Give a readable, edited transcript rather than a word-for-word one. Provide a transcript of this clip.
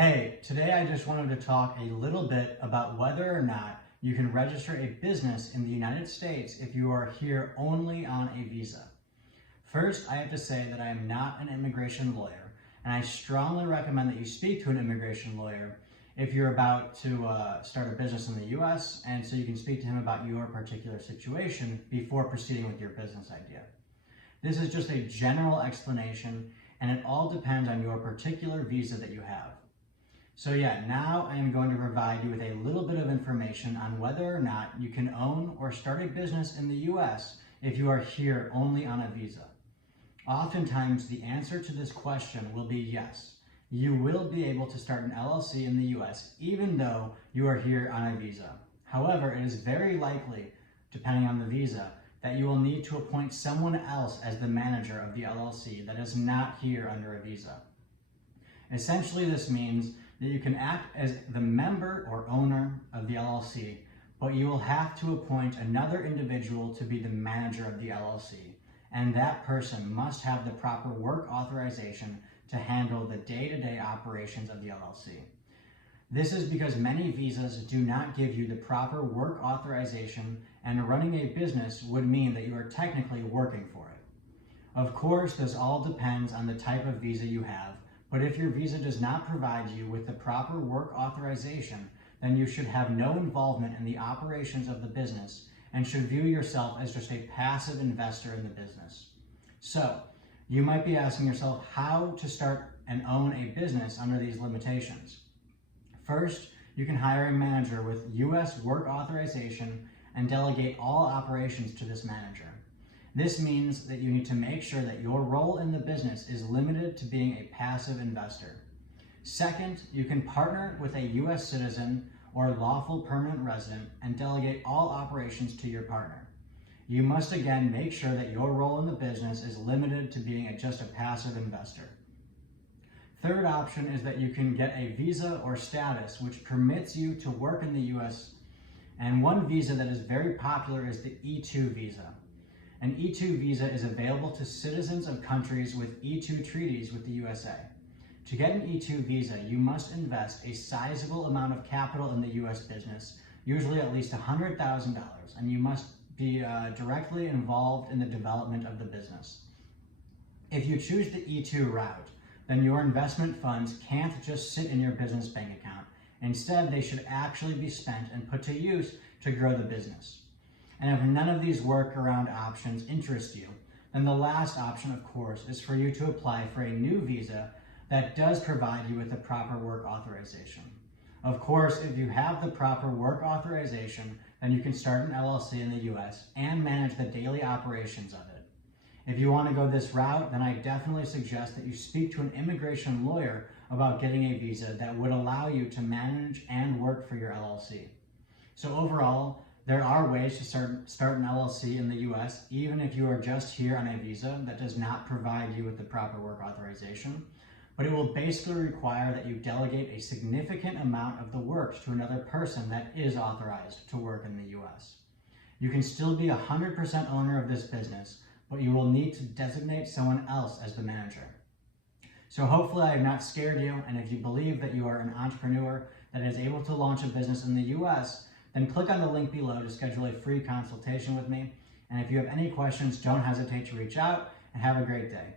Hey, today I just wanted to talk a little bit about whether or not you can register a business in the United States if you are here only on a visa. First, I have to say that I am not an immigration lawyer, and I strongly recommend that you speak to an immigration lawyer if you're about to start a business in the US, and so you can speak to him about your particular situation before proceeding with your business idea. This is just a general explanation, and it all depends on your particular visa that you have. So yeah, now I am going to provide you with a little bit of information on whether or not you can own or start a business in the US if you are here only on a visa. Oftentimes, the answer to this question will be yes. You will be able to start an LLC in the US even though you are here on a visa. However, it is very likely, depending on the visa, that you will need to appoint someone else as the manager of the LLC that is not here under a visa. Essentially, this means that you can act as the member or owner of the LLC, but you will have to appoint another individual to be the manager of the LLC, and that person must have the proper work authorization to handle the day-to-day operations of the LLC. This is because many visas do not give you the proper work authorization, and running a business would mean that you are technically working for it. Of course, this all depends on the type of visa you have, but if your visa does not provide you with the proper work authorization, then you should have no involvement in the operations of the business and should view yourself as just a passive investor in the business. So, you might be asking yourself how to start and own a business under these limitations. First, you can hire a manager with US work authorization and delegate all operations to this manager. This means that you need to make sure that your role in the business is limited to being a passive investor. Second, you can partner with a US citizen or lawful permanent resident and delegate all operations to your partner. You must again make sure that your role in the business is limited to being just a passive investor. Third option is that you can get a visa or status which permits you to work in the US, and one visa that is very popular is the E2 visa. An E2 visa is available to citizens of countries with E2 treaties with the USA. To get an E2 visa, you must invest a sizable amount of capital in the US business, usually at least $100,000, and you must be directly involved in the development of the business. If you choose the E2 route, then your investment funds can't just sit in your business bank account. Instead, they should actually be spent and put to use to grow the business. And if none of these workaround options interest you, then the last option, of course, is for you to apply for a new visa that does provide you with the proper work authorization. Of course, if you have the proper work authorization, then you can start an LLC in the US and manage the daily operations of it. If you want to go this route, then I definitely suggest that you speak to an immigration lawyer about getting a visa that would allow you to manage and work for your LLC. So overall, there are ways to start an LLC in the US, even if you are just here on a visa that does not provide you with the proper work authorization, but it will basically require that you delegate a significant amount of the work to another person that is authorized to work in the US. You can still be 100% owner of this business, but you will need to designate someone else as the manager. So hopefully I have not scared you, and if you believe that you are an entrepreneur that is able to launch a business in the US, then click on the link below to schedule a free consultation with me. And if you have any questions, don't hesitate to reach out, and have a great day.